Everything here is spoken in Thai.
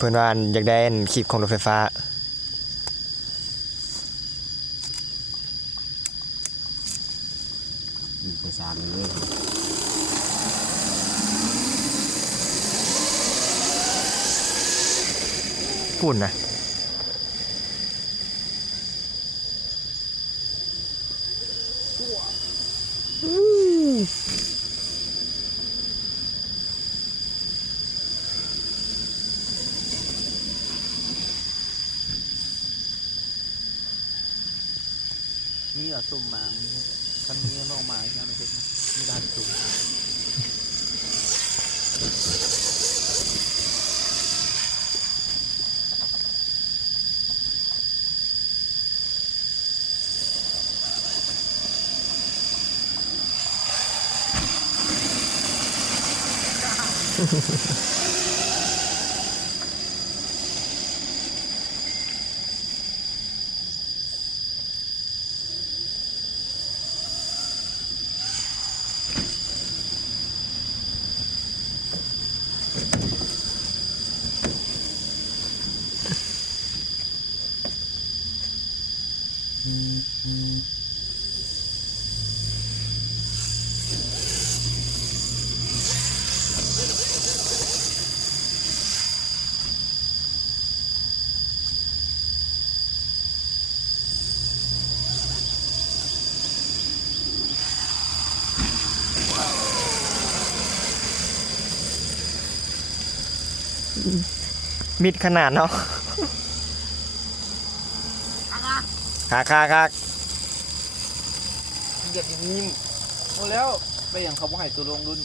เพื่อนว่าอยากได้คลิปของรถไฟฟ้าไปสามเลยพูดนะนี่เหรอสุ่มมาคันนี้ลงมาใช่ไหมเพชรนะนี่การสุ่มมิดขนาดเนาะคักเหยียบอย่างนี้หมดแล้วไปอย่างเขาบ่ให้ตัวลงรุ่น